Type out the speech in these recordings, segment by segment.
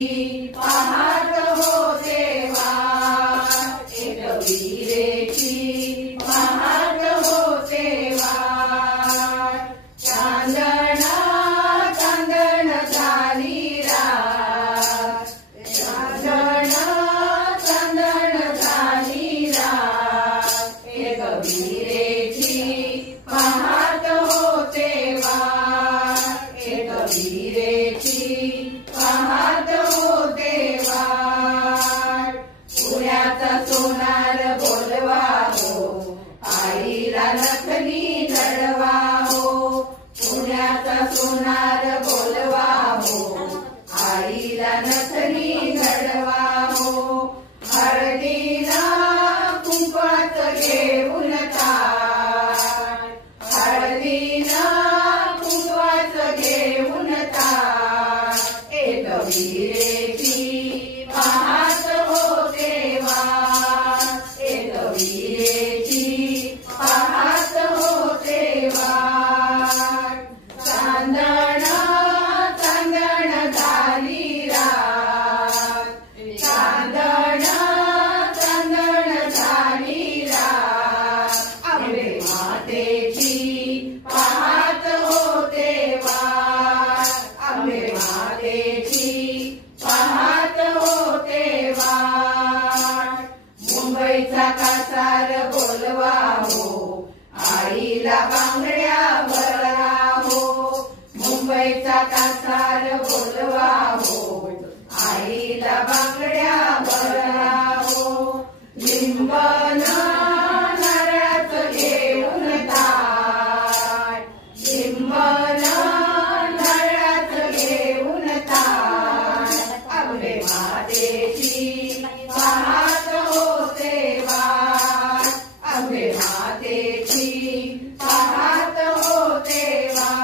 पाहत होतेवा एकवीरेची पाहत होतेवा चांदणा चांदण झाली रात चांदणा चांदण झाली रात एकवीरेची पाहत होतेवा एकवीरेची पाहत होतेवा पुण्याचा सोनार बोलवा हो आईला नथनी जडवा हो पुण्याचा सोनार बोलवा हो आईला नथनी जडवा हो हळदीला कुंकवात घेऊन ताट हळदीला कुंकवात घेऊन ताट एकवीरेची पाहत होतेवा एकवीरेची पाहत होतेवा चांदण चांदण झाली रात चांदण चांदण झाली रात आंबे मातेची पाहत होतेवा आंबे मातेची पाहत होतेवा मुंबईचा कासार बोलवा हो आईला बांगड्या भरा हो मुंबईचा कासार बोलवा हो आईला बांगड्या भरा हो लिंबन नारळात घेऊन ताट लिंबन नारळात घेऊन ताट आंबे मातेची पाहत होतेवा आंबे मातेची पाहत होतेवा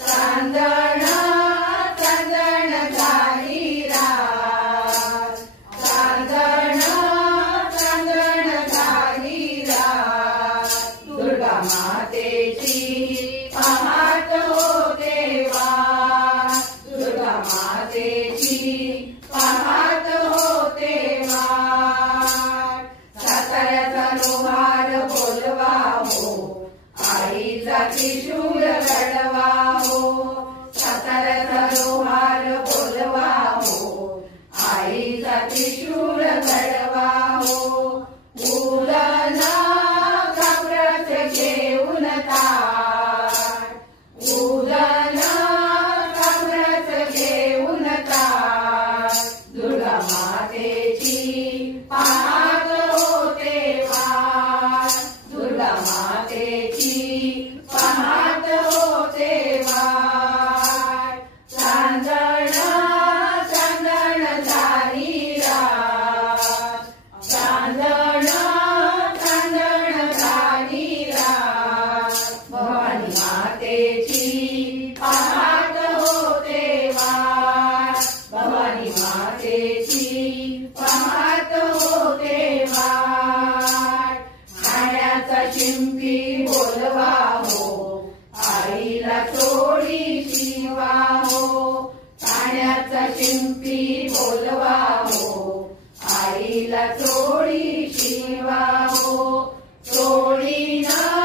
चांदण चांदण झाली रात चांदण चांदण झाली रात दुर्गा मातेची पाहत होतेवा दुर्गा मातेची पाहत होतेवा साताऱ्याचा लोहार बोलवा हो आईचा त्रिशूळ घडवा हो साताऱ्याचा लोहार बोलवा हो आईचा त्रिशूळ घडवा हो उलना घाबरत घेऊन ताट उलना घाबरत घेऊन ताट दुर्गा मातेची पाहत होतेवा दुर्गा मातेची पाहत होतेवा चांदण चांदण झाली रात चांदण चांदण झाली रात भवानी मातेची पाहत होतेवा भवानी मातेची पाहत होतेवा खाण्याचा शिंपी बोलवा हो आईला चोळी शिवा हो खाण्याचा शिंपी बोलवा हो आईला चोळी शिवा हो चोळी ना